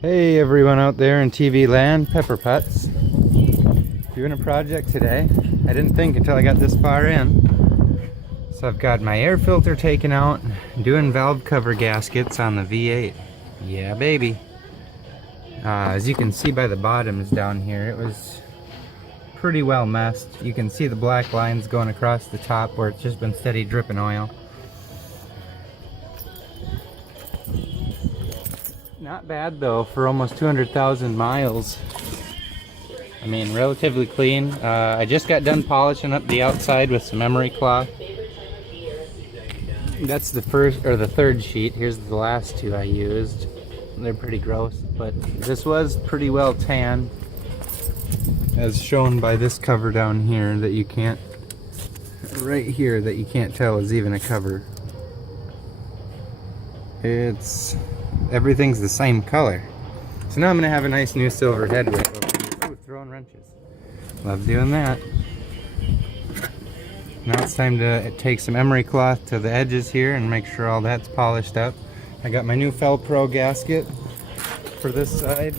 Hey everyone out there in TV land, Pepper Puttz. Doing a project today. I didn't think until I got this far in. So I've got my air filter taken out, doing valve cover gaskets on the V8. Yeah baby. As you can see by the bottoms down here, it was pretty well messed. You can see the black lines going across the top where it's just been steady dripping oil. Not bad though for almost 200,000 miles. I mean, relatively clean. I just got done polishing up the outside with some emery cloth. That's the first or the third sheet. Here's the last two I used. They're pretty gross, but this was pretty well tan, as shown by this cover down here that you can't, right here, that you can't tell is even a cover. Everything's the same color. So now I'm gonna have a nice new silver head with it. Oh, throwing wrenches. Love doing that. Now it's time to take some emery cloth to the edges here and make sure all that's polished up. I got my new Felpro gasket for this side.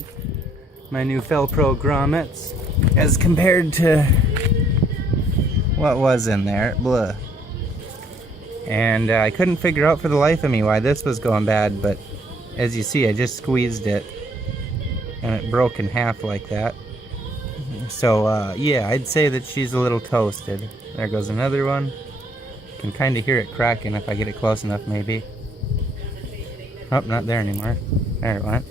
My new Felpro grommets as compared to what was in there. Blah. And I couldn't figure out for the life of me why this was going bad, but as you see, I just squeezed it and it broke in half like that. So yeah, I'd say that she's a little toasted. There goes another one. You can kind of hear it cracking if I get it close enough, maybe. Oh, not there anymore. There it went.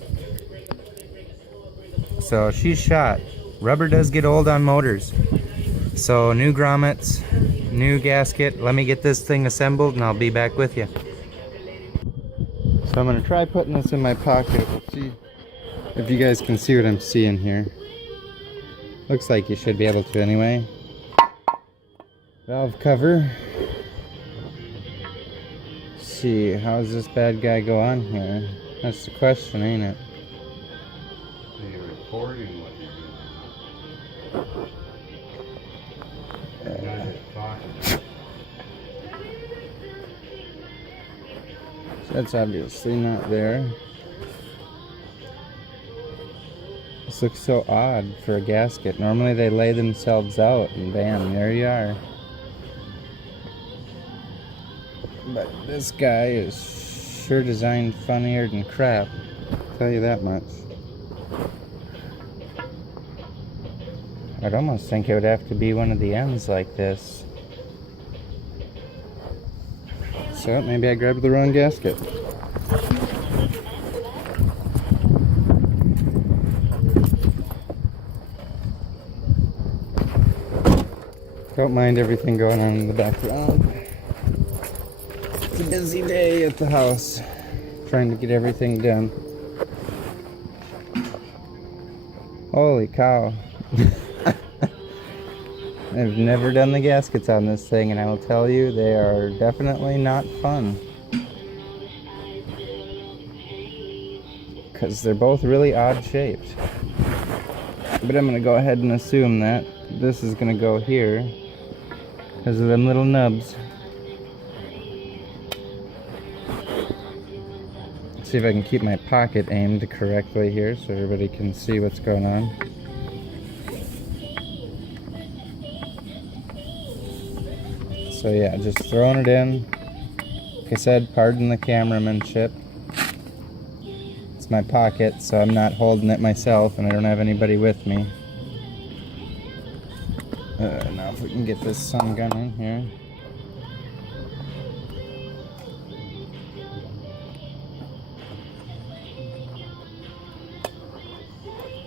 So she's shot. Rubber does get old on motors. So new grommets, new gasket. Let me get this thing assembled and I'll be back with you. So I'm going to try putting this in my pocket. See if you guys can see what I'm seeing here. Looks like you should be able to anyway. Valve cover. Let's see, how does this bad guy go on here? That's the question, ain't it? Are you recording what you're doing? You're not just talking. That's obviously not there. This looks so odd for a gasket. Normally they lay themselves out and bam, there you are. But this guy is sure designed funnier than crap. I'll tell you that much. I'd almost think it would have to be one of the ends like this. So maybe I grabbed the wrong gasket. Don't mind everything going on in the background. It's a busy day at the house, trying to get everything done. Holy cow. I've never done the gaskets on this thing, and I will tell you, they are definitely not fun. Because they're both really odd shaped. But I'm going to go ahead and assume that this is going to go here because of them little nubs. Let's see if I can keep my pocket aimed correctly here so everybody can see what's going on. So yeah, just throwing it in. Like I said, pardon the cameramanship. It's my pocket, so I'm not holding it myself and I don't have anybody with me. Now if we can get this sun gun in here.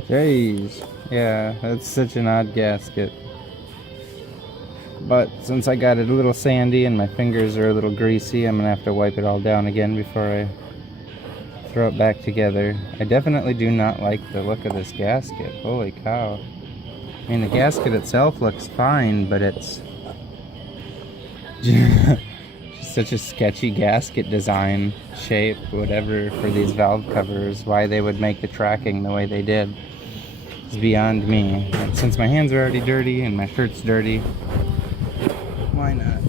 Jeez. Yeah, that's such an odd gasket. But since I got it a little sandy and my fingers are a little greasy, I'm going to have to wipe it all down again before I throw it back together. I definitely do not like the look of this gasket. Holy cow. I mean, the gasket itself looks fine, but it's just such a sketchy gasket design, shape, whatever, for these valve covers. Why they would make the tracking the way they did is beyond me. And since my hands are already dirty and my shirt's dirty, why not?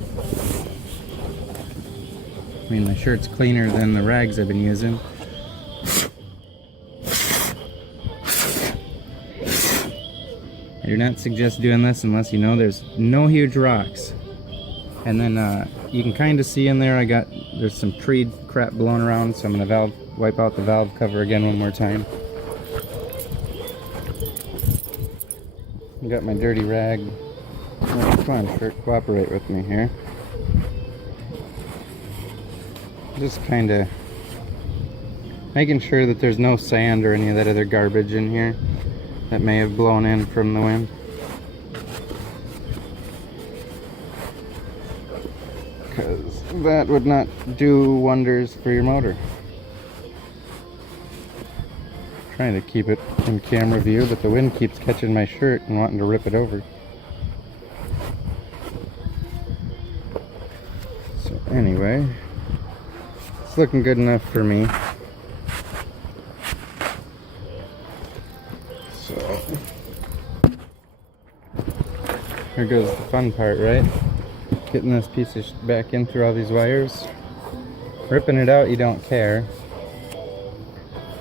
I mean, my shirt's cleaner than the rags I've been using. Do not suggest doing this unless you know there's no huge rocks. And then you can kind of see in there there's some tree crap blowing around, so I'm going to wipe out the valve cover again one more time. I got my dirty rag. Oh, come on, shirt, cooperate with me here. Just kind of making sure that there's no sand or any of that other garbage in here that may have blown in from the wind. Because that would not do wonders for your motor. Trying to keep it in camera view, but the wind keeps catching my shirt and wanting to rip it over. So anyway, it's looking good enough for me. So here goes the fun part, right? Getting this piece of back in through all these wires. Ripping it out, you don't care.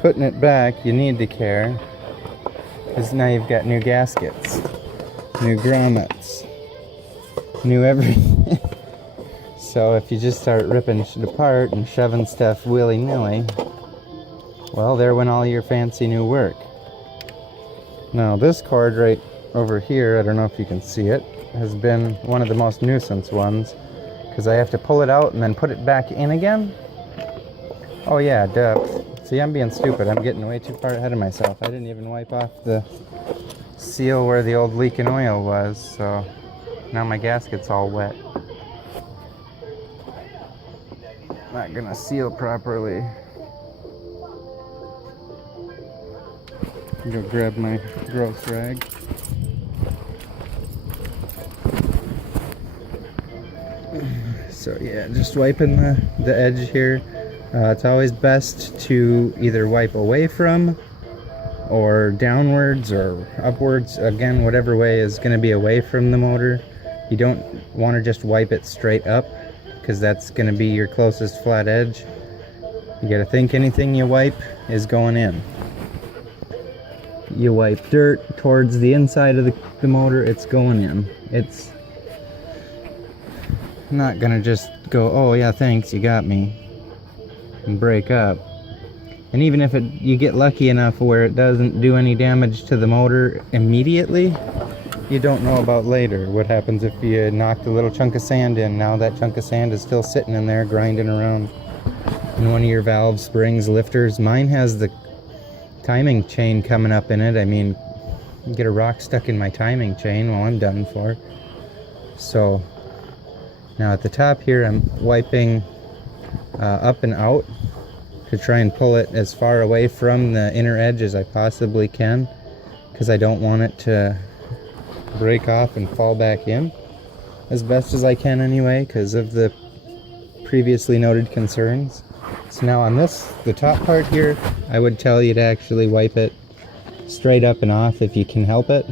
Putting it back, you need to care. Because now you've got new gaskets, new grommets, new everything. So if you just start ripping shit apart and shoving stuff willy-nilly, well, there went all your fancy new work. Now this cord right over here, I don't know if you can see it, has been one of the most nuisance ones, because I have to pull it out and then put it back in again. Oh yeah, duh. See, I'm being stupid. I'm getting way too far ahead of myself. I didn't even wipe off the seal where the old leak in oil was, so now my gasket's all wet. Not gonna seal properly. Go grab my gross rag. So yeah, just wiping the edge here. It's always best to either wipe away from or downwards or upwards. Again, whatever way is going to be away from the motor. You don't want to just wipe it straight up, because that's going to be your closest flat edge. You got to think anything you wipe is going in. You wipe dirt towards the inside of the motor, it's going in. It's not going to just go, oh yeah, thanks, you got me, and break up. And even if you get lucky enough where it doesn't do any damage to the motor immediately, you don't know about later. What happens if you knocked a little chunk of sand in? Now that chunk of sand is still sitting in there grinding around in one of your valve springs, lifters. Mine has the timing chain coming up in it. I mean, you get a rock stuck in my timing chain, well, I'm done for. So now at the top here, I'm wiping up and out to try and pull it as far away from the inner edge as I possibly can, because I don't want it to break off and fall back in, as best as I can anyway, because of the previously noted concerns. So now on the top part here, I would tell you to actually wipe it straight up and off if you can help it,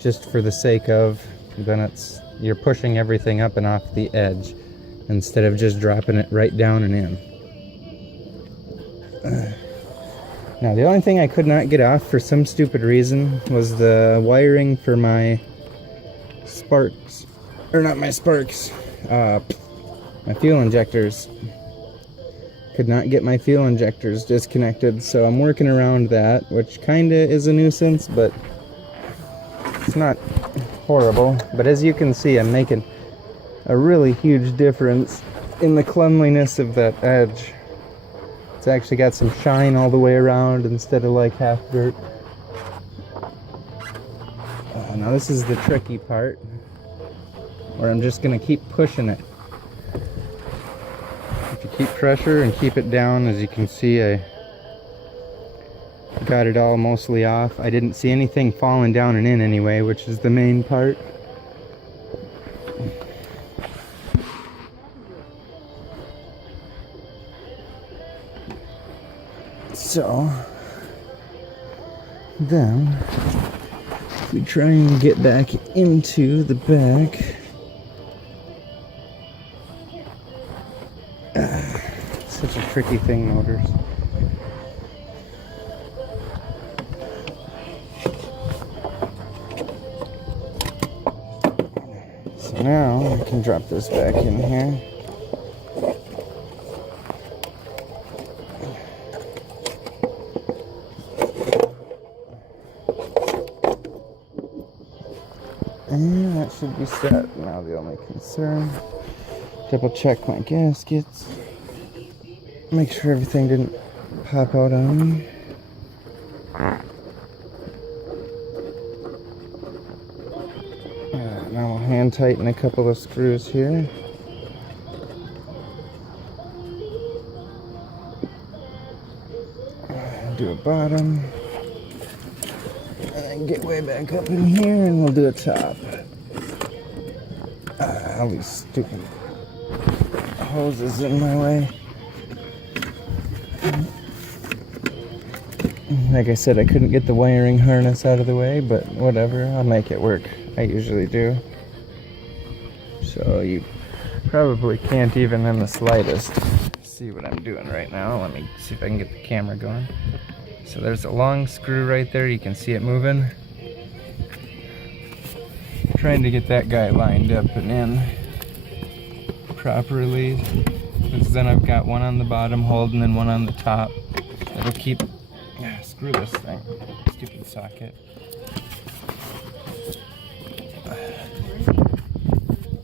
just for the sake of, then you're pushing everything up and off the edge instead of just dropping it right down and in. Now the only thing I could not get off for some stupid reason was the wiring for my sparks, or not my sparks, my fuel injectors. Could not get my fuel injectors disconnected, so I'm working around that, which kinda is a nuisance, but it's not horrible. But as you can see, I'm making a really huge difference in the cleanliness of that edge. It's actually got some shine all the way around instead of like half dirt. Now this is the tricky part, where I'm just going to keep pushing it. If you keep pressure and keep it down, as you can see, I got it all mostly off. I didn't see anything falling down and in anyway, which is the main part. So then we try and get back into the back. Such a tricky thing, motors. can drop this back in here. And that should be set. Now the only concern, double check my gaskets. Make sure everything didn't pop out on me. Now I'll hand tighten a couple of screws here. Do a bottom. And then get way back up in here and we'll do a top. All these stupid hoses in my way. Like I said, I couldn't get the wiring harness out of the way, but whatever, I'll make it work. I usually do. So you probably can't even in the slightest see what I'm doing right now. Let me see if I can get the camera going. So there's a long screw right there, you can see it moving. Trying to get that guy lined up and in properly, because then I've got one on the bottom holding and one on the top. That'll keep, screw this thing, stupid socket.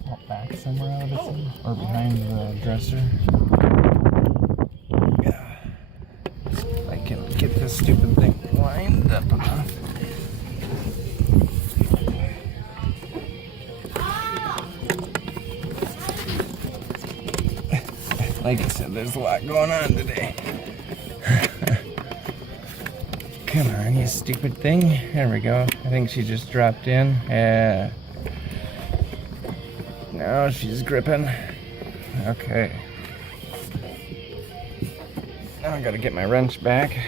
Pop back somewhere out of it, or behind the dresser. Yeah, I can get this stupid thing lined up enough. Like I said, there's a lot going on today. Come on, you stupid thing. There we go. I think she just dropped in. Yeah. Now she's gripping. Okay. Now I gotta get my wrench back.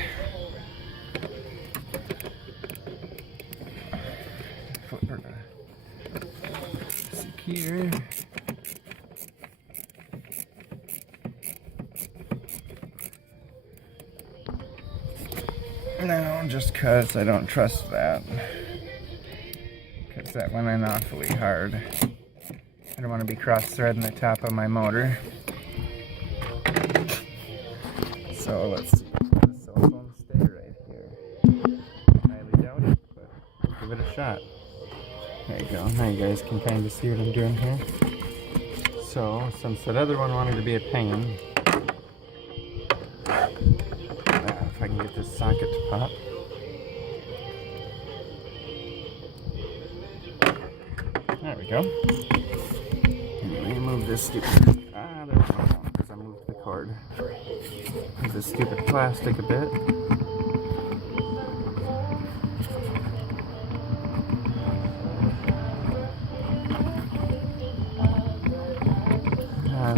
Flip her to secure. No, just because I don't trust that. Because that went in awfully hard. I don't want to be cross-threading the top of my motor. So let's see. Will the cell phone stay right here? Highly doubt it, but give it a shot. There you go. Now you guys can kind of see what I'm doing here. So, since that other one wanted to be a pain, if I can get this socket to pop. There we go. And let me move this stupid... there's no one because I moved the cord. Move this stupid plastic a bit.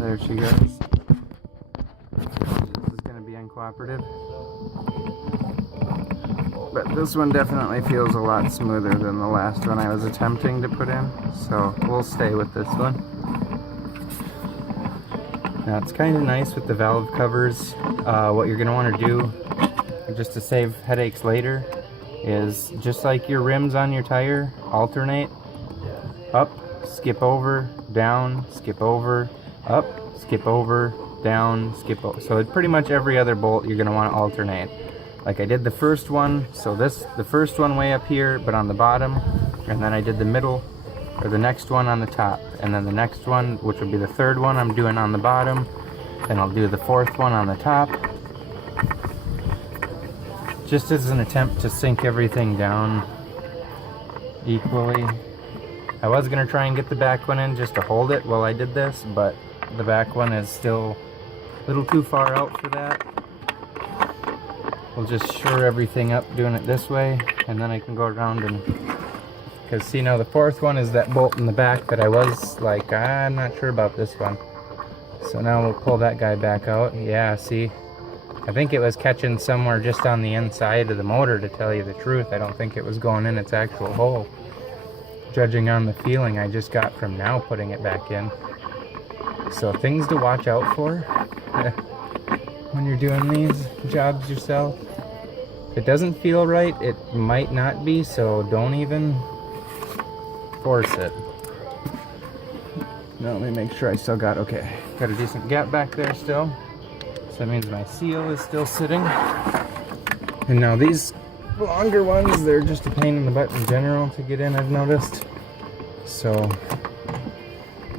There she goes. This is going to be uncooperative. But this one definitely feels a lot smoother than the last one I was attempting to put in, so we'll stay with this one. Now it's kind of nice with the valve covers. What you're going to want to do, just to save headaches later, is just like your rims on your tire, alternate. Up, skip over, down, skip over, up, skip over, down, skip over. So pretty much every other bolt you're going to want to alternate. Like I did the first one, so the first one way up here, but on the bottom, and then I did the middle, or the next one on the top, and then the next one, which would be the third one, I'm doing on the bottom, then I'll do the fourth one on the top, just as an attempt to sink everything down equally. I was going to try and get the back one in just to hold it while I did this, but the back one is still a little too far out for that. We'll just shore everything up doing it this way, and then I can go around and... Because see, now the fourth one is that bolt in the back that I was like, I'm not sure about this one. So now we'll pull that guy back out. Yeah, see, I think it was catching somewhere just on the inside of the motor, to tell you the truth. I don't think it was going in its actual hole, judging on the feeling I just got from now putting it back in. So things to watch out for when you're doing these jobs yourself. If it doesn't feel right, it might not be, so don't even force it. No, let me make sure I still got, okay. Got a decent gap back there still. So that means my seal is still sitting. And now these longer ones, they're just a pain in the butt in general to get in, I've noticed. So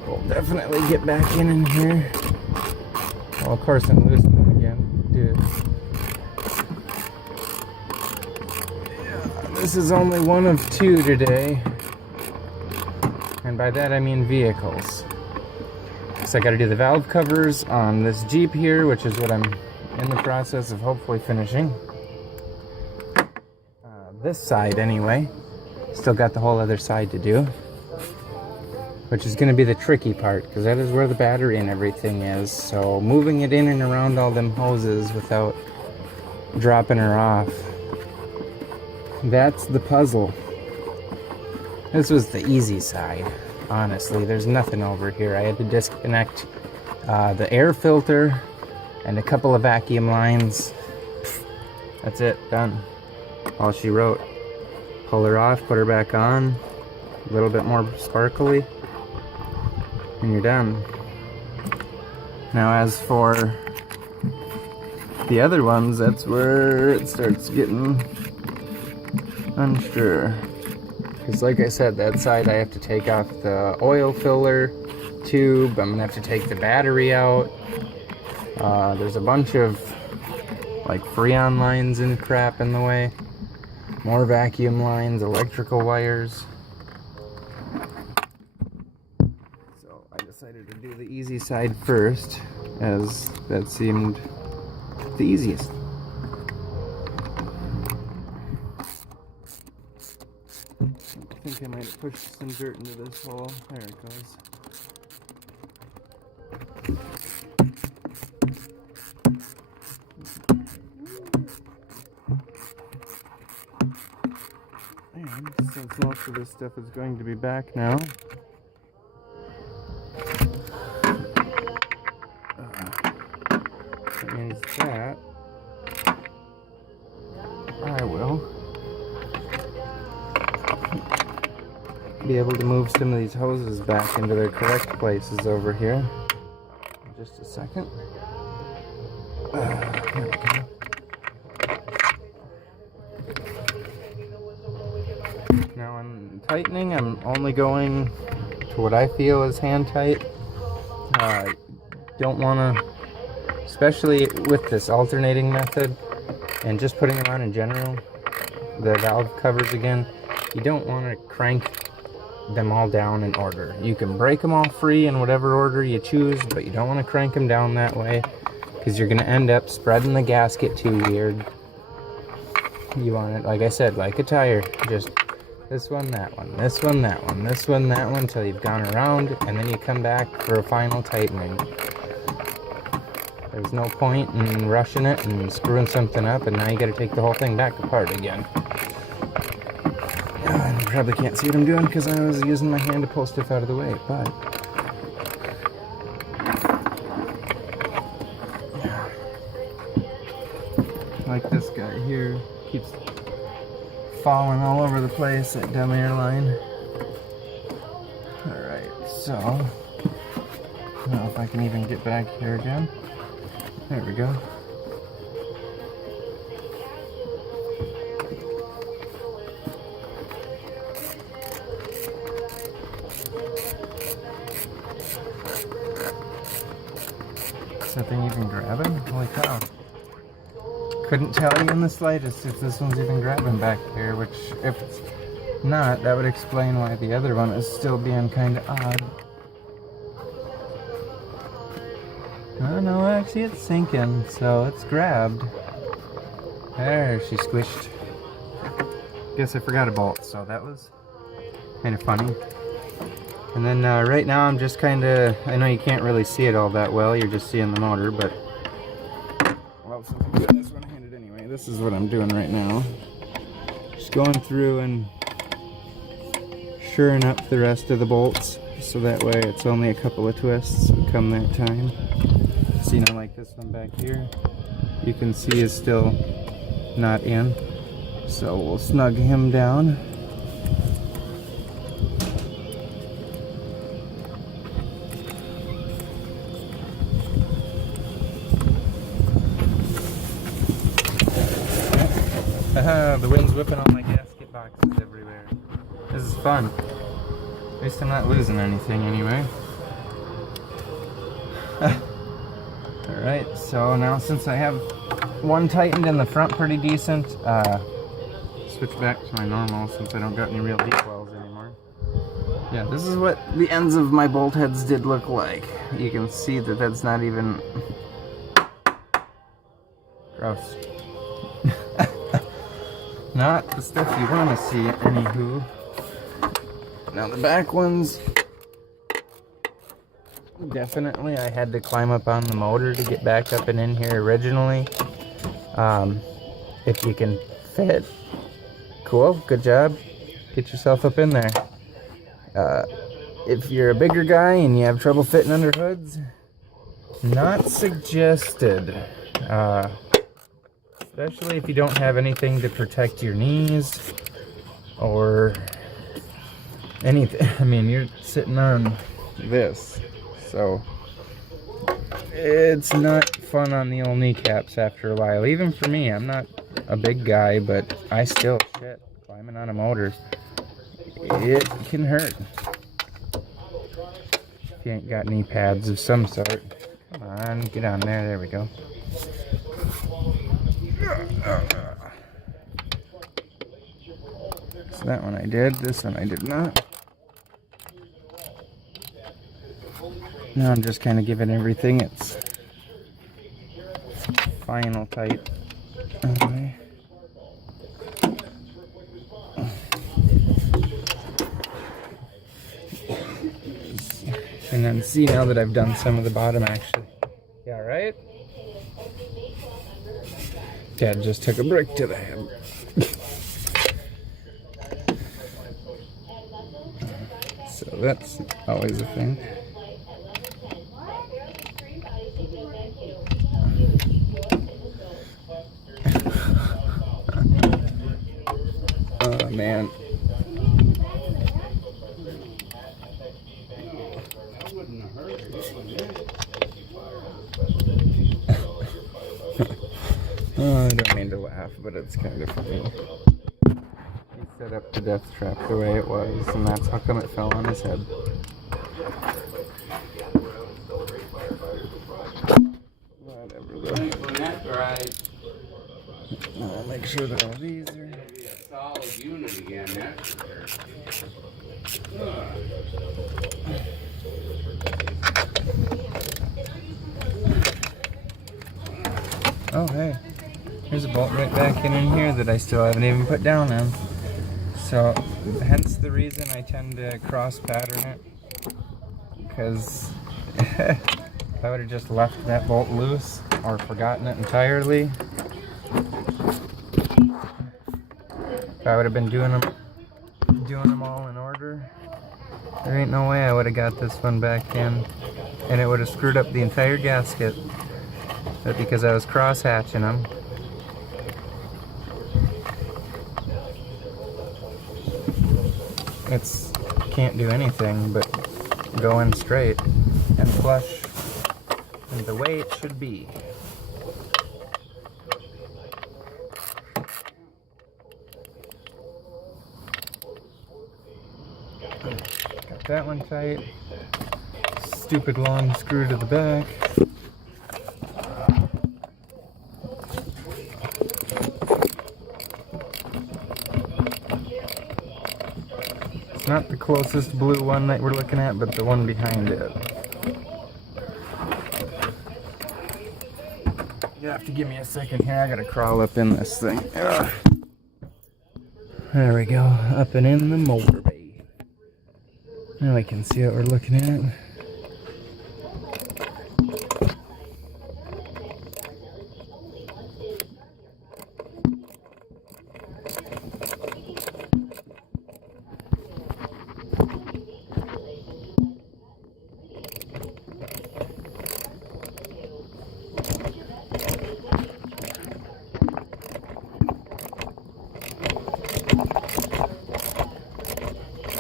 we'll definitely get back in here. Well, of course I'm losing them again. Dude. Yeah, this is only one of two today. And by that I mean vehicles. So I got to do the valve covers on this Jeep here, which is what I'm in the process of hopefully finishing. This side anyway. Still got the whole other side to do. Which is going to be the tricky part, because that is where the battery and everything is. So moving it in and around all them hoses without dropping her off. That's the puzzle. This was the easy side, honestly. There's nothing over here. I had to disconnect the air filter and a couple of vacuum lines. That's it, done. All she wrote. Pull her off, put her back on, a little bit more sparkly, and you're done. Now as for the other ones, that's where it starts getting unsure. Because like I said, that side I have to take off the oil filler tube. I'm gonna have to take the battery out. There's a bunch of like Freon lines and crap in the way. More vacuum lines, electrical wires. So I decided to do the easy side first, as that seemed the easiest. I think I might have pushed some dirt into this hole. There it goes. And since most of this stuff is going to be back now, that means that I will be able to move some of these hoses back into their correct places over here. In just a second. There we go. Now I'm tightening, I'm only going to what I feel is hand tight. Don't want to, especially with this alternating method and just putting them on in general, the valve covers again, you don't want to crank them all down in order. You can break them all free in whatever order you choose, but you don't want to crank them down that way, because you're going to end up spreading the gasket too weird. You want it, like I said, like a tire, just this one, that one, this one, that one, this one, that one, until you've gone around, and then you come back for a final tightening. There's no point in rushing it and screwing something up, and now you got to take the whole thing back apart again. You probably can't see what I'm doing because I was using my hand to pull stuff out of the way, but yeah. Like this guy here keeps falling all over the place, that dumb airline. Alright, so I don't know if I can even get back here again. There we go. Is that thing even grabbing? Holy cow. Couldn't tell you in the slightest if this one's even grabbing back here, which if it's not, that would explain why the other one is still being kind of odd. Oh no, actually it's sinking, so it's grabbed. There, she squished. Guess I forgot a bolt, so that was kind of funny. And then right now I'm just kind of, I know you can't really see it all that well, you're just seeing the motor, but well, since I'm doing this one-handed anyway, this is what I'm doing right now. Just going through and shoring up the rest of the bolts, so that way it's only a couple of twists come that time. So, you know, like this one back here, you can see is still not in, so we'll snug him down. Haha, the wind's whipping all my gasket boxes everywhere. This is fun. At least I'm not losing anything anyway. Alright, so now since I have one tightened in the front pretty decent, switch back to my normal since I don't got any real deep wells anymore. Yeah, this is what the ends of my bolt heads did look like. You can see that that's not even... gross. Not the stuff you want to see, anywho. Now the back ones, definitely I had to climb up on the motor to get back up and in here originally. If you can fit, cool, good job. Get yourself up in there. If you're a bigger guy and you have trouble fitting under hoods, not suggested. Especially if you don't have anything to protect your knees or anything. I mean, you're sitting on this, so it's not fun on the old kneecaps after a while. Even for me, I'm not a big guy, but I still shit climbing on a motor. It can hurt if you ain't got knee pads of some sort. Come on, get on there. There we go. So that one I did, this one I did not. Now I'm just kind of giving everything its final tight. Okay. And then see now that I've done some of the bottom actually. Yeah, right? Dad just took a brick to the head. So that's always a thing. Oh man. Oh, I don't mean to laugh, but it's kind of funny. He set up the death trap the way it was, and that's how come it fell on his head. Whatever though. That's right. I'll make sure that all these are... It'll be a solid unit again, that's for sure. Oh, hey. There's a bolt right back in here that I still haven't even put down on. So, hence the reason I tend to cross pattern it. Because if I would have just left that bolt loose or forgotten it entirely, if I would have been doing them all in order, there ain't no way I would have got this one back in. And it would have screwed up the entire gasket. But because I was cross-hatching them, it's can't do anything but go in straight and flush and the way it should be. Got that one tight. Stupid long screw to the back. Not the closest blue one that we're looking at, but the one behind it. You have to give me a second here. I gotta crawl up in this thing. Ugh. There we go. Up and in the motor bay. Now we can see what we're looking at.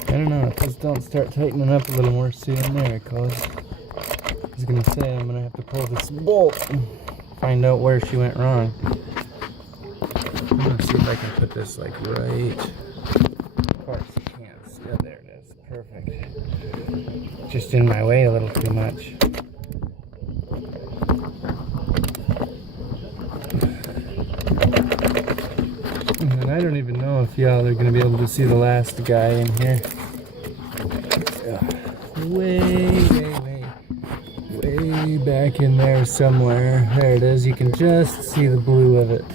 I don't know, if these don't start tightening up a little more soon, there it goes. I was gonna say, I'm gonna have to pull this bolt and find out where she went wrong. me see if I can put this like right. Of course you can't. Yeah, there it is. Perfect. Just in my way a little too much. And I don't even know if y'all are gonna be able to see the last guy in here. Way back in there somewhere. There it is. You can just see the blue of it.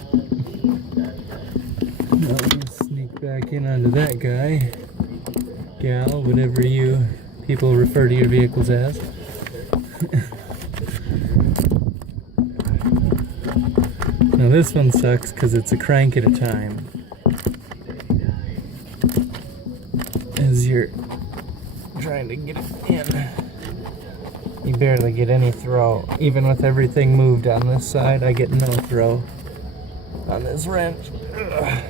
Now let's sneak back in onto that guy. Gal, whatever you people refer to your vehicles as. Now this one sucks because it's a crank at a time. As you're trying to get it in, you barely get any throw. Even with everything moved on this side, I get no throw on this wrench. Ugh.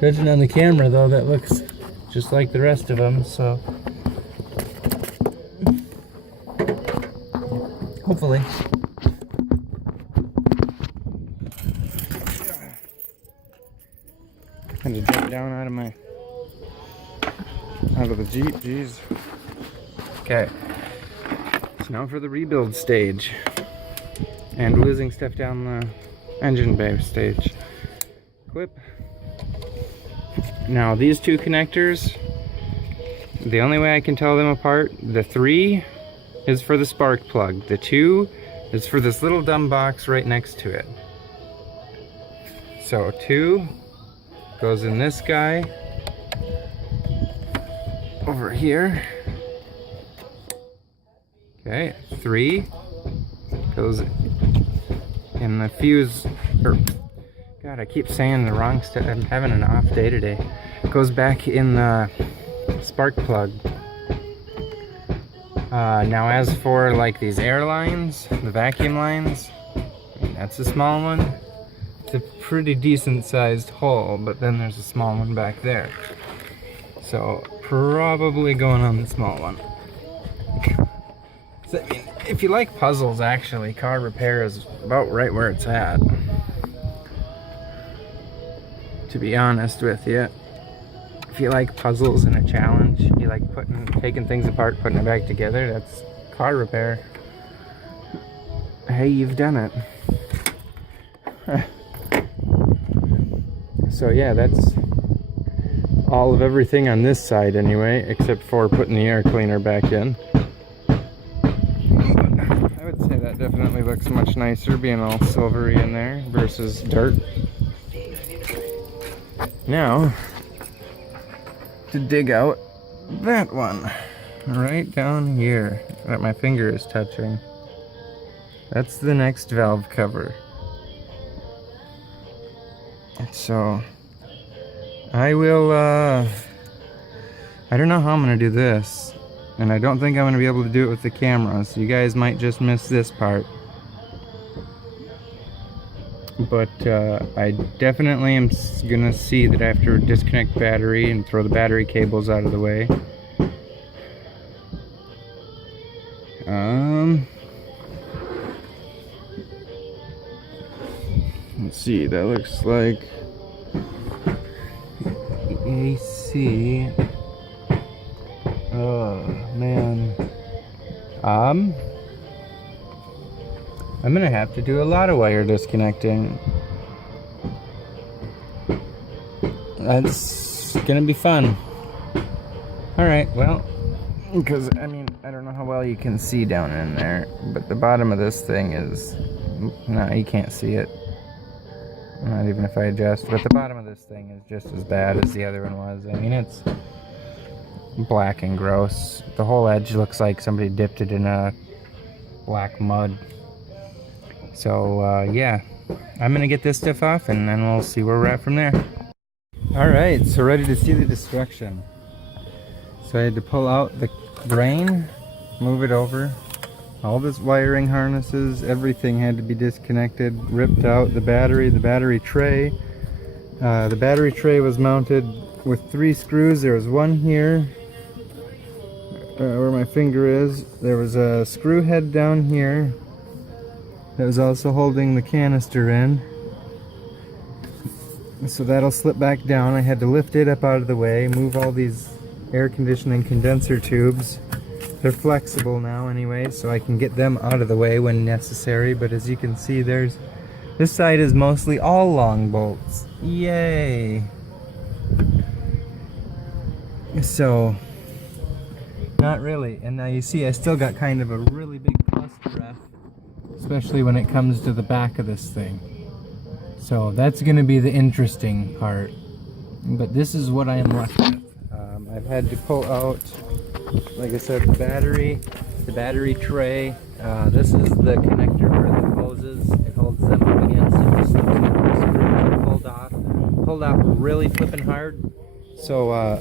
Judging on the camera though, that looks just like the rest of them, so hopefully. Had to jump down out of the Jeep, jeez. Okay, so now for the rebuild stage and losing stuff down the engine bay stage. Clip. Now these two connectors, the only way I can tell them apart, the 3 is for the spark plug, the 2 is for this little dumb box right next to it. So 2 goes in this guy over here. Okay, 3 goes in the fuse, or God, I keep saying the wrong stuff. I'm having an off day today. Goes back in the spark plug. Now as for like these air lines, the vacuum lines, that's a small one. It's a pretty decent sized hole, but then there's a small one back there. So probably going on the small one. So, I mean, if you like puzzles, actually, car repair is about right where it's at. To be honest with you, if you like puzzles and a challenge, you like taking things apart, putting it back together, that's car repair. Hey, you've done it. So yeah, that's all of everything on this side anyway, except for putting the air cleaner back in. I would say that definitely looks much nicer being all silvery in there versus dirt. Now, to dig out that one, right down here, that my finger is touching. That's the next valve cover. So, I will, I don't know how I'm going to do this, and I don't think I'm going to be able to do it with the camera, so you guys might just miss this part. But I definitely am gonna see that I have to disconnect battery and throw the battery cables out of the way. Let's see, that looks like AC. Oh man. I'm gonna have to do a lot of wire disconnecting. That's gonna be fun. Alright, well, because I mean, I don't know how well you can see down in there, but the bottom of this thing is, no, you can't see it. Not even if I adjust, but the bottom of this thing is just as bad as the other one was. I mean, it's black and gross. The whole edge looks like somebody dipped it in a black mud. So yeah, I'm gonna get this stuff off and then we'll see where we're at from there. Alright, so ready to see the destruction. So I had to pull out the brain, move it over. All this wiring harnesses, everything had to be disconnected, ripped out. The battery tray. The battery tray was mounted with 3 screws. There was one here, where my finger is. There was a screw head down here that was also holding the canister in. So that'll slip back down. I had to lift it up out of the way, move all these air conditioning condenser tubes. They're flexible now anyway, so I can get them out of the way when necessary. But as you can see, this side is mostly all long bolts. Yay! So, not really. And now you see I still got kind of a really big cluster F, especially when it comes to the back of this thing. So that's going to be the interesting part. But this is what I am left with. I've had to pull out, like I said, the battery tray. This is the connector for the hoses. It holds them up against it. Just those screws are pulled off really flipping hard. So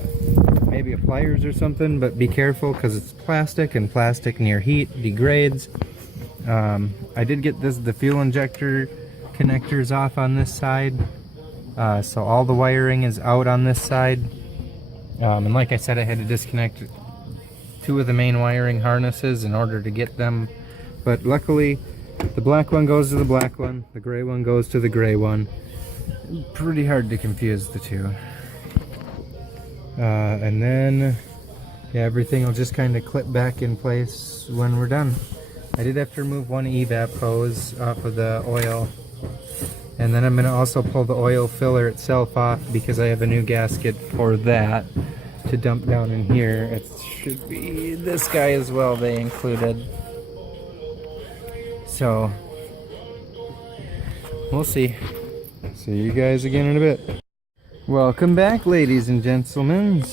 maybe a pliers or something, but be careful because it's plastic, and plastic near heat degrades. I did get the fuel injector connectors off on this side, so all the wiring is out on this side. And like I said, I had to disconnect 2 of the main wiring harnesses in order to get them, but luckily the black one goes to the black one, the gray one goes to the gray one. Pretty hard to confuse the two. And then yeah, everything will just kind of clip back in place when we're done. I did have to remove one evap hose off of the oil, and then I'm going to also pull the oil filler itself off because I have a new gasket for that to dump down in here. It should be this guy as well they included. So we'll see. See you guys again in a bit. Welcome back, ladies and gentlemen.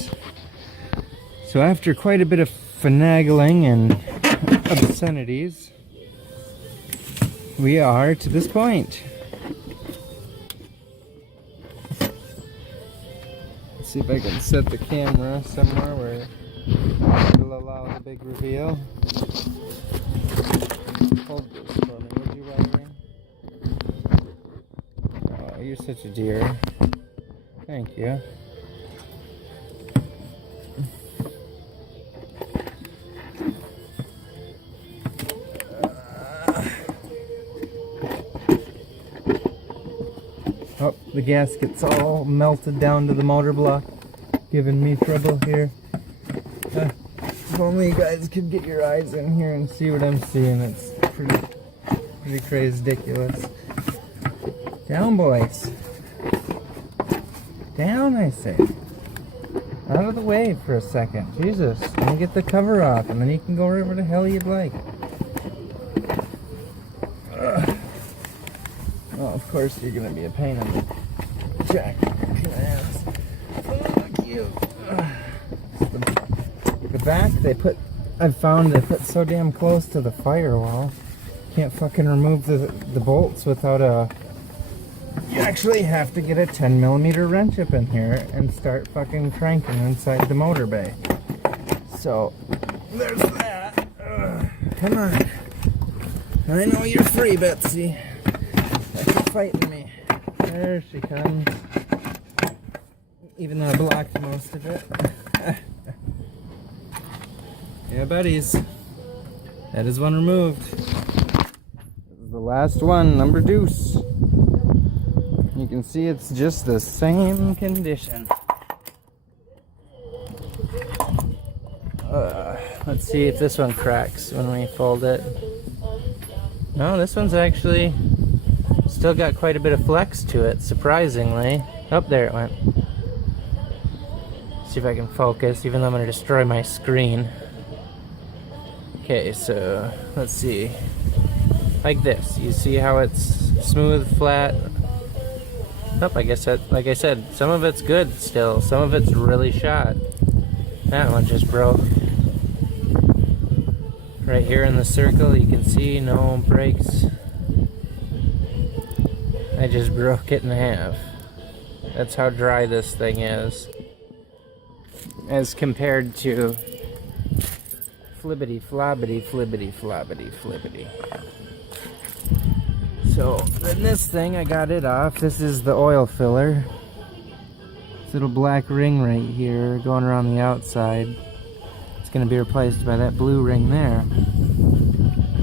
So after quite a bit of finagling and obscenities, we are to this point. Let's see if I can set the camera somewhere where it'll allow the big reveal. Hold this for me, would you, wiring? Oh, you're such a dear. Thank you. Oh, the gasket's all melted down to the motor block, giving me trouble here. If only you guys could get your eyes in here and see what I'm seeing. It's pretty crazy, ridiculous. Down, boys. Down, I say. Out of the way for a second. Jesus. Let me get the cover off, and then you can go wherever the hell you'd like. Well, of course you're gonna be a pain in the jack ass. Fuck you. The back I've found they put so damn close to the firewall. Can't fucking remove the bolts without you actually have to get a 10mm wrench up in here and start fucking cranking inside the motor bay. So, there's that. Come on. I know you're free, Betsy. You're fighting me. There she comes. Even though I blocked most of it. Yeah, buddies. That is one removed. This is the last one, number deuce. You can see it's just the same condition. Let's see if this one cracks when we fold it. No, this one's actually still got quite a bit of flex to it, surprisingly. Oh, there it went. See if I can focus, even though I'm going to destroy my screen. Okay, so let's see. Like this. You see how it's smooth, flat? Oh, I guess that, like I said, some of it's good still. Some of it's really shot. That one just broke. Right here in the circle, you can see no breaks. I just broke it in half. That's how dry this thing is. As compared to flibbity flobbity flibbity flobbity flibbity. So then this thing, I got it off. This is the oil filler. This little black ring right here going around the outside. It's going to be replaced by that blue ring there.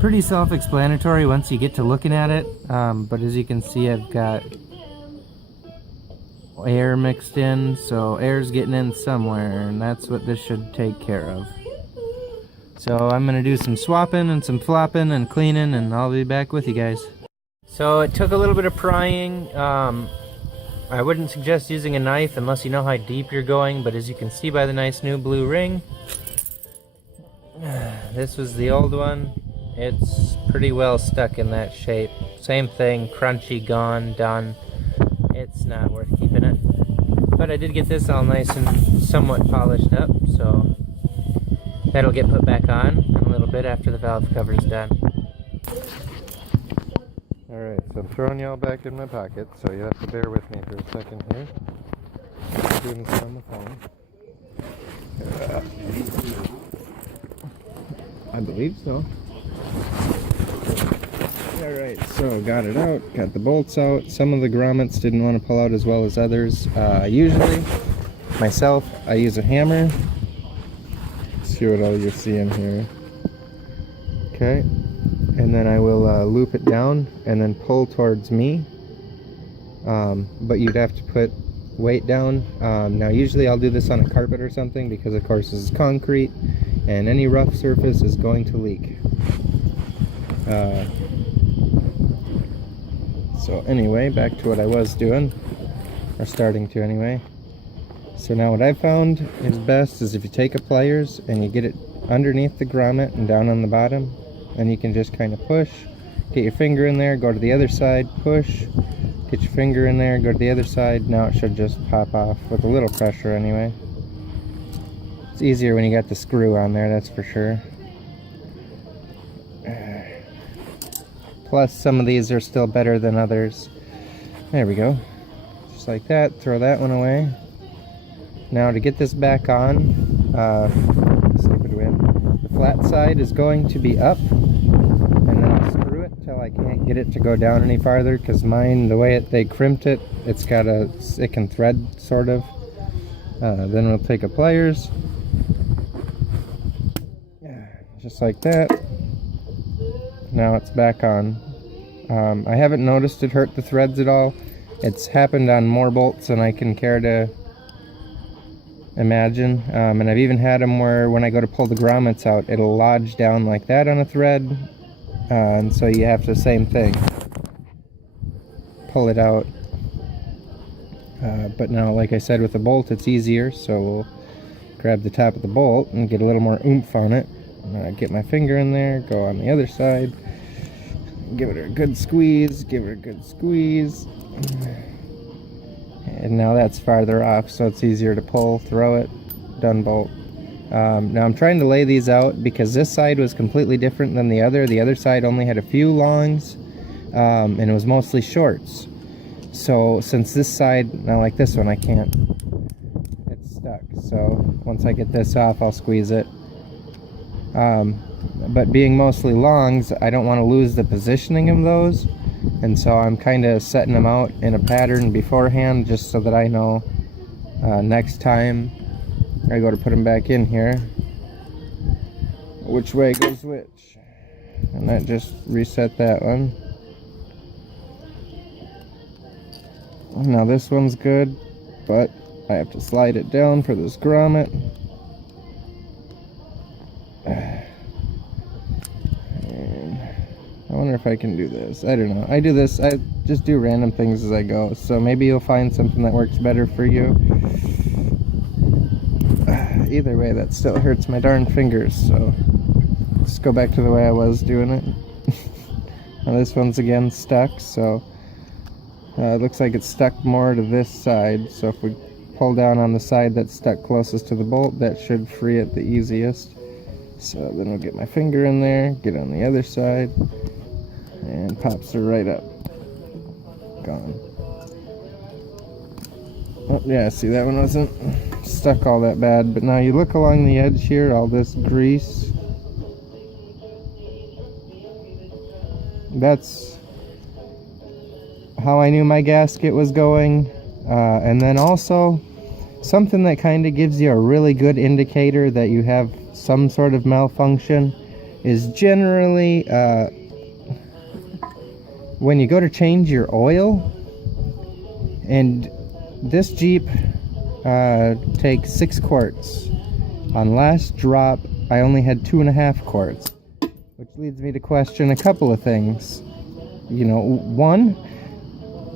Pretty self-explanatory once you get to looking at it. But as you can see, I've got air mixed in, so air's getting in somewhere, and that's what this should take care of. So I'm gonna do some swapping and some flopping and cleaning, and I'll be back with you guys. So it took a little bit of prying. I wouldn't suggest using a knife unless you know how deep you're going, but as you can see by the nice new blue ring, this was the old one. It's pretty well stuck in that shape. Same thing, crunchy, gone, done. It's not worth keeping it. But I did get this all nice and somewhat polished up, so that'll get put back on in a little bit after the valve cover is done. Alright, so I'm throwing y'all back in my pocket, so you have to bear with me for a second here. I'm doing this on the phone. I believe so. Alright, so got it out, got the bolts out. Some of the grommets didn't want to pull out as well as others. Usually, myself, I use a hammer. Let's see what all you're seeing here. Okay, and then I will loop it down and then pull towards me. But you'd have to put weight down. Now usually I'll do this on a carpet or something because of course this is concrete and any rough surface is going to leak. So anyway, back to what I was doing, or starting to anyway. So now what I found is best is if you take a pliers and you get it underneath the grommet and down on the bottom, and you can just kind of push, get your finger in there, go to the other side, push, get your finger in there, go to the other side. Now it should just pop off with a little pressure anyway. It's easier when you got the screw on there, that's for sure. Plus some of these are still better than others. There we go. Just like that, throw that one away. Now to get this back on, stupid wind, the flat side is going to be up, and then I'll screw it till I can't get it to go down any farther, because mine, the way they crimped it, it can thread sort of. Then we'll take a pliers, just like that. Now it's back on. I haven't noticed it hurt the threads at all. It's happened on more bolts than I can care to imagine. And I've even had them where when I go to pull the grommets out, it'll lodge down like that on a thread. And so you have to, same thing, pull it out. But now, like I said, with the bolt it's easier, so we'll grab the top of the bolt and get a little more oomph on it. Get my finger in there, go on the other side, give it a good squeeze, give it a good squeeze. And now that's farther off, so it's easier to pull, throw it, done bolt. Now I'm trying to lay these out because this side was completely different than the other. The other side only had a few longs, and it was mostly shorts. So since this side, now like this one, I can't, it's stuck. So once I get this off, I'll squeeze it. But being mostly longs, I don't want to lose the positioning of those, and so I'm kind of setting them out in a pattern beforehand just so that I know next time I go to put them back in here which way goes which. And that just reset that one. Now this one's good, but I have to slide it down for this grommet. I wonder if I can do this. I don't know. I do this, I just do random things as I go. So maybe you'll find something that works better for you. Either way, that still hurts my darn fingers. So let's go back to the way I was doing it. Now this one's again stuck. So it looks like it's stuck more to this side. So if we pull down on the side that's stuck closest to the bolt, that should free it the easiest. So then I'll get my finger in there, get on the other side, and pops her right up. Gone. Oh, yeah, see, that one wasn't stuck all that bad, but now you look along the edge here, all this grease. That's how I knew my gasket was going. And then also, something that kind of gives you a really good indicator that you have some sort of malfunction is generally when you go to change your oil, and This Jeep takes 6 quarts. On last drop, I only had 2.5 quarts, which leads me to question a couple of things. You know, one,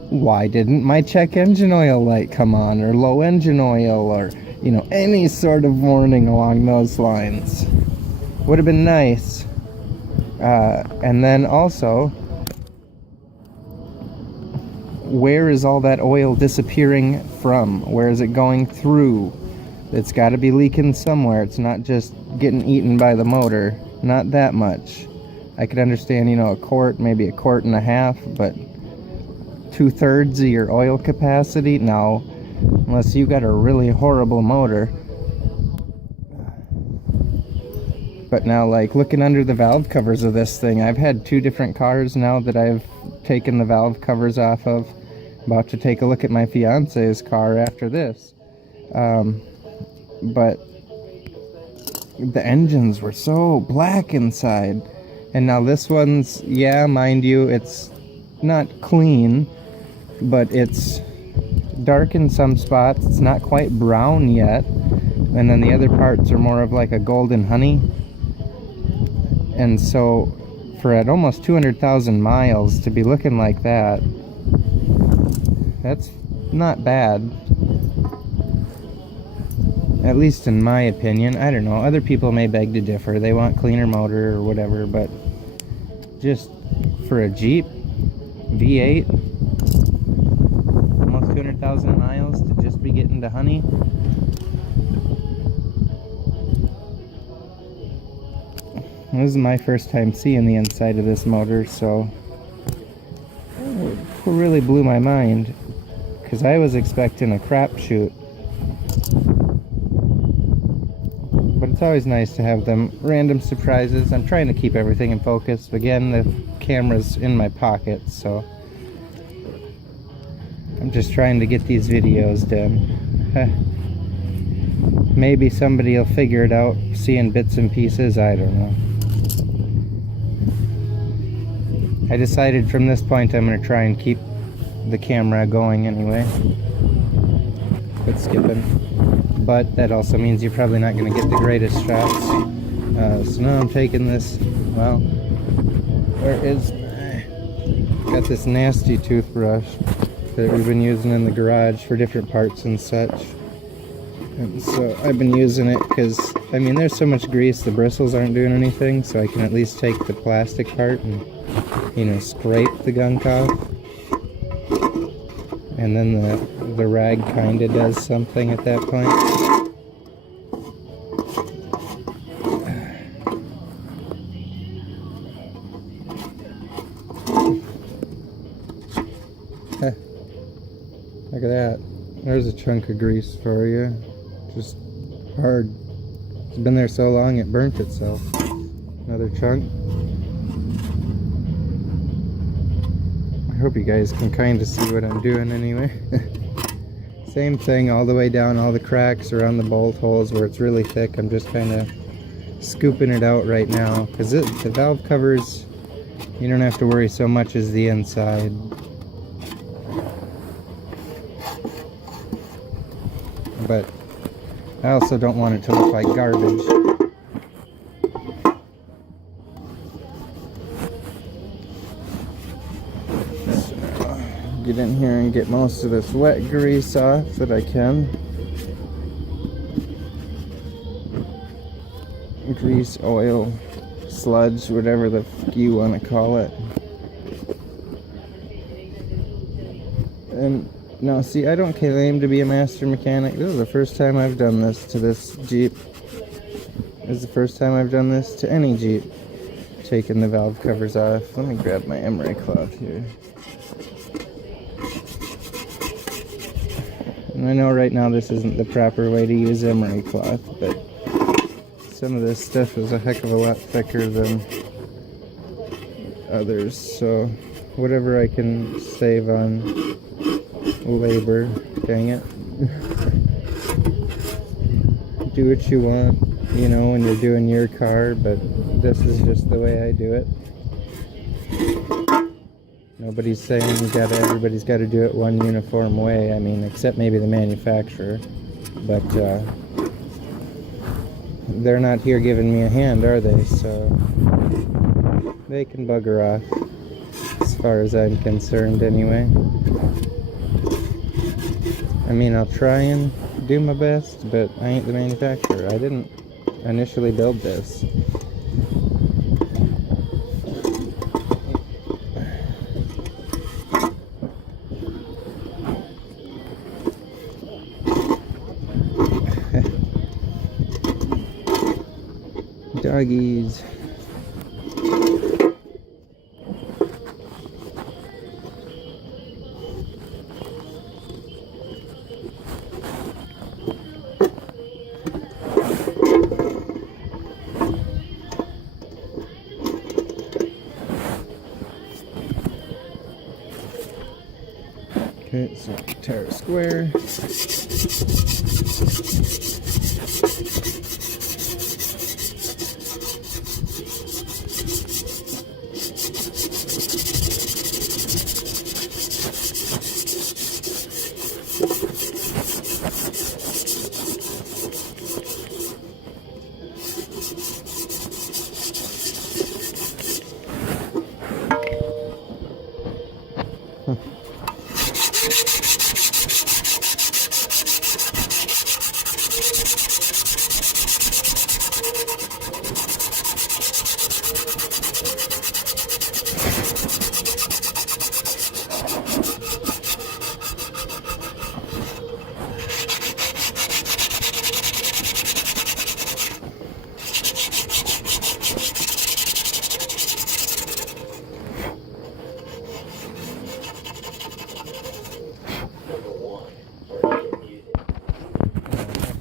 why didn't my check engine oil light come on, or low engine oil, or, you know, any sort of warning along those lines? Would have been nice. And then also, where is all that oil disappearing from? Where is it going through? It's got to be leaking somewhere. It's not just getting eaten by the motor. Not that much. I could understand, you know, a quart, maybe a quart and a half, but 2/3 of your oil capacity? No. Unless you got a really horrible motor. But now, like, looking under the valve covers of this thing, I've had 2 different cars now that I've taken the valve covers off of. About to take a look at my fiance's car after this. But the engines were so black inside. And now this one's, yeah, mind you, it's not clean, but it's dark in some spots. It's not quite brown yet. And then the other parts are more of like a golden honey. And so for at almost 200,000 miles to be looking like that, that's not bad. At least in my opinion. I don't know. Other people may beg to differ. They want cleaner motor or whatever, but just for a Jeep V8, almost 200,000 miles to just be getting to honey. This is my first time seeing the inside of this motor, so it really blew my mind, because I was expecting a crapshoot. But it's always nice to have them random surprises. I'm trying to keep everything in focus. Again, the camera's in my pocket, so I'm just trying to get these videos done. Maybe somebody will figure it out, seeing bits and pieces, I don't know. I decided from this point I'm going to try and keep the camera going anyway. Quit skipping. But that also means you're probably not going to get the greatest shots. So now I'm taking this, well, where is, got this nasty toothbrush that we've been using in the garage for different parts and such. And so I've been using it because, I mean, there's so much grease, the bristles aren't doing anything, so I can at least take the plastic part and, you know, scrape the gunk off. And then the rag kind of does something at that point. Look at that. There's a chunk of grease for you. Just hard. It's been there so long it burnt itself. Another chunk. I hope you guys can kind of see what I'm doing anyway. Same thing all the way down, all the cracks around the bolt holes where it's really thick. I'm just kind of scooping it out right now, because the valve covers, you don't have to worry so much as the inside. But I also don't want it to look like garbage. Get in here and get most of this wet grease off that I can. Grease, oil, sludge, whatever the f you want to call it. And now see, I don't claim to be a master mechanic. This is the first time I've done this to this Jeep. This is the first time I've done this to any Jeep. Taking the valve covers off. Let me grab my emery cloth here. And I know right now this isn't the proper way to use emery cloth, but some of this stuff is a heck of a lot thicker than others, so whatever I can save on labor, dang it. Do what you want, you know, when you're doing your car, but this is just the way I do it. Nobody's saying everybody's got to do it one uniform way. I mean, except maybe the manufacturer. But they're not here giving me a hand, are they? So they can bugger off, as far as I'm concerned anyway. I mean, I'll try and do my best, but I ain't the manufacturer. I didn't initially build this. Doggies. Okay, so tire square.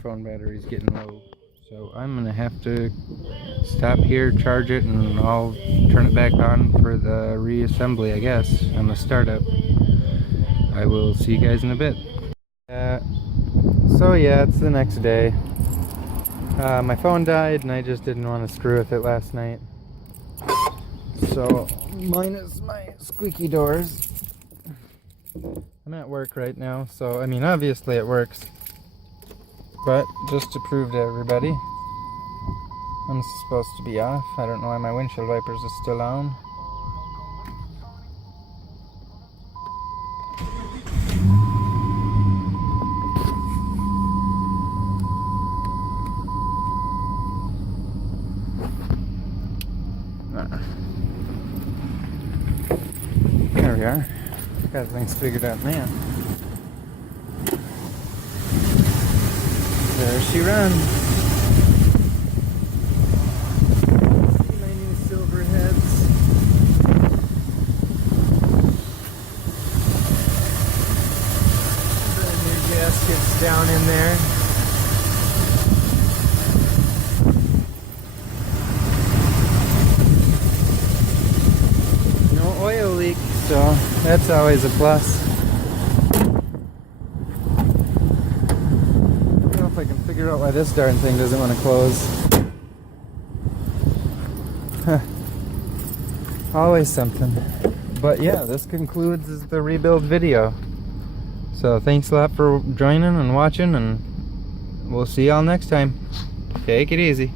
Phone battery's getting low, so I'm gonna have to stop here, charge it, and I'll turn it back on for the reassembly, I guess, and the startup. I will see you guys in a bit. So yeah, it's the next day. My phone died and I just didn't want to screw with it last night, so minus my squeaky doors. I'm at work right now, so I mean, obviously it works. But just to prove to everybody, I'm supposed to be off. I don't know why my windshield wipers are still on. There we are. Got things figured out now. There she runs. See my new silver heads. The new gaskets down in there. No oil leak, so that's always a plus. I can figure out why this darn thing doesn't want to close. Always something. But yeah, this concludes the rebuild video. So thanks a lot for joining and watching, and we'll see y'all next time. Take it easy.